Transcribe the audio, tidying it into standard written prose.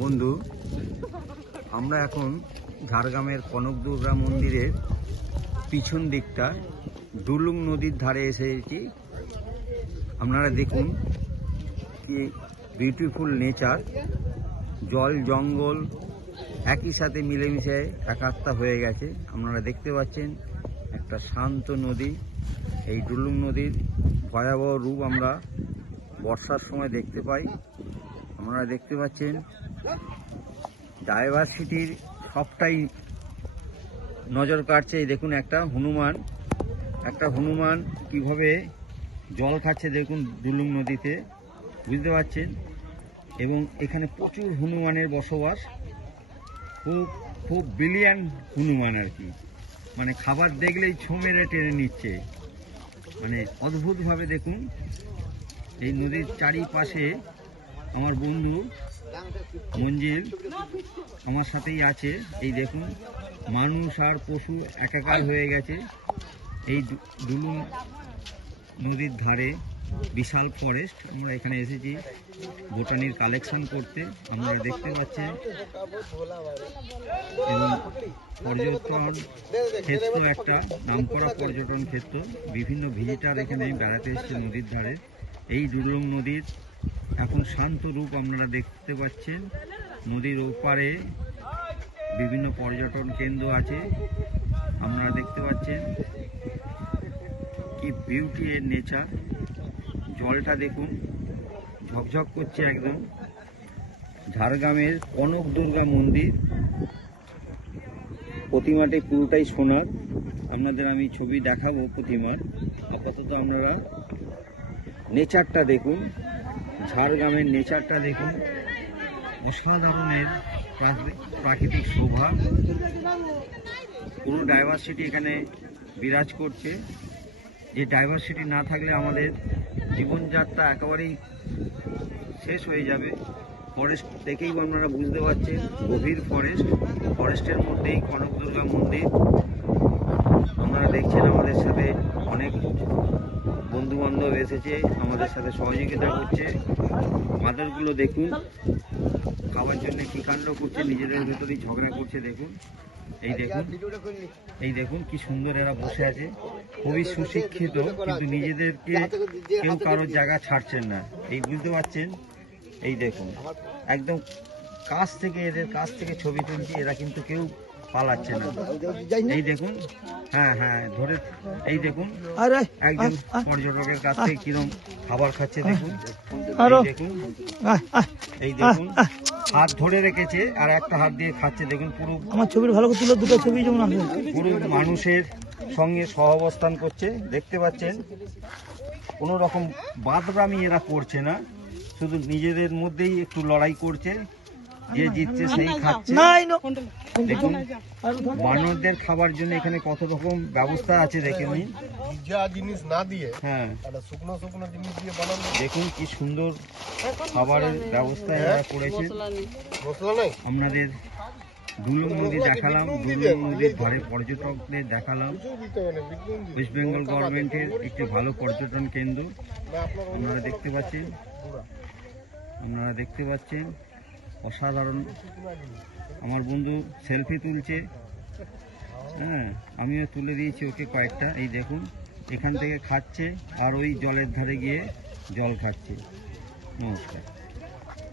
বন্ধু, আমরা এখন ঝাড়গ্রামের কনকদুর্গা মন্দিরের পিছন দিকটা ডুলুং নদীর ধারে এসেছি। আপনারা দেখুন কি বিউটিফুল নেচার, জল জঙ্গল একই সাথে মিলেমিশে একাত্তা হয়ে গেছে। আপনারা দেখতে পাচ্ছেন একটা শান্ত নদী। এই ডুলুং নদীর ভয়াবহ রূপ আমরা বর্ষার সময় দেখতে পাই। আপনারা দেখতে পাচ্ছেন ডাইভার্সিটির সবটাই নজর কাটছে। এই দেখুন একটা হনুমান কিভাবে জল খাচ্ছে দেখুন ডুলুং নদীতে, বুঝতে পারছেন। এবং এখানে প্রচুর হনুমানের বসবাস, খুব বিলিয়ন হনুমান আর কি। মানে খাবার দেখলেই ছো মেরে টেনে নিচ্ছে, মানে অদ্ভুতভাবে। দেখুন এই নদীর চারিপাশে আমার বন্ধু মঞ্জিল আমার সাথেই আছে। এই দেখুন মানুষ আর পশু একাকার হয়ে গেছে। এই ডুলুং নদীর ধারে বিশাল ফরেস্ট। আমরা এখানে এসেছি বোটানির কালেকশন করতে, আপনারা দেখতে পাচ্ছেন। এবং পর্যটন ক্ষেত্র, একটা নামকরা পর্যটন ক্ষেত্র। বিভিন্ন ভিজিটার এখানে বেড়াতে এসছে নদীর ধারে। এই ডুলুং নদীর এখন শান্ত রূপ আপনারা দেখতে পাচ্ছেন। নদীর ওপারে বিভিন্ন পর্যটন কেন্দ্র আছে, আপনারা দেখতে পাচ্ছেন। কি বিউটি এর নেচার। জলটা দেখুন ঝকঝক করছে একদম। ঝাড়গ্রামের কনকদুর্গা মন্দির, প্রতিমাটি পুরোটাই সোনার। আপনাদের আমি ছবি দেখাবো প্রতিমার। আপাতত আপনারা নেচারটা দেখুন, ঝাড়গ্রামের নেচারটা দেখুন। অসাধারণের প্রাকৃতিক শোভা, পুরো ডাইভার্সিটি এখানে বিরাজ করছে। যে ডাইভার্সিটি না থাকলে আমাদের জীবনযাত্রা একেবারেই শেষ হয়ে যাবে। ফরেস্ট দেখেই আপনারা বুঝতে পারছেন, গভীর ফরেস্টের মধ্যেই কনকদুর্গা মন্দির। আপনারা দেখছেন আমাদের সাথে অনেক বন্ধু বান্ধব এসেছে, আমাদের সাথে সহযোগিতা করছে। মাদারগুলো দেখুন খাওয়ার জন্য কি কাণ্ড করছে, নিজেদের ভেতরেই ঝগড়া করছে। দেখুন এই দেখুন কি সুন্দর এরা বসে আছে। খুবই সুশিক্ষিত, কিন্তু নিজেদেরকে কেউ কারোর জায়গা ছাড়ছেন না। এই বুঝতে পারছেন। এই দেখুন একদম এদের কাছ থেকে ছবি তুলছি, এরা কিন্তু কেউ পালাচ্ছে না। এই দেখুন, হ্যাঁ ধরে। এই দেখুন একজন পর্যটকের কাছ থেকে কিরম খাবার খাচ্ছে দেখুন। এই দেখুন হাত ধরে রেখেছে আর একটা হাত দিয়ে খাচ্ছে। দেখুন পুরো আমার ছবির ভালো করে তুলে, দুটো ছবি যেমন আছে, পুরো মানুষের সঙ্গে সহাবস্থান করছে। দেখতে পাচ্ছেন কোনো রকম বাদরামি এরা করছে না, শুধু নিজেদের মধ্যেই একটু লড়াই করছে। যে জিতছে সেই খাচ্ছে। দেখুন বানরদের খাবার জন্য এখানে কত রকম ব্যবস্থা আছে দেখে নিন। জিনিস না দিয়ে হ্যাঁ শুকনো জিনিস দিয়ে বানানো। দেখুন কি সুন্দর খাবারের ব্যবস্থা এরা করেছে। আপনাদের ডুলুং নদী দেখালাম, ডুলুং নদীর ধারে পর্যটকদের দেখালাম। ওয়েস্ট বেঙ্গল গভর্নমেন্টের একটি ভালো পর্যটন কেন্দ্র আপনারা দেখতে পাচ্ছেন। অসাধারণ। আমার বন্ধু সেলফি তুলছে, হ্যাঁ আমিও তুলে দিয়েছি ওকে কয়েকটা। এই দেখুন এখান থেকে খাচ্ছে আর ওই জলের ধারে গিয়ে জল খাচ্ছে। নমস্কার।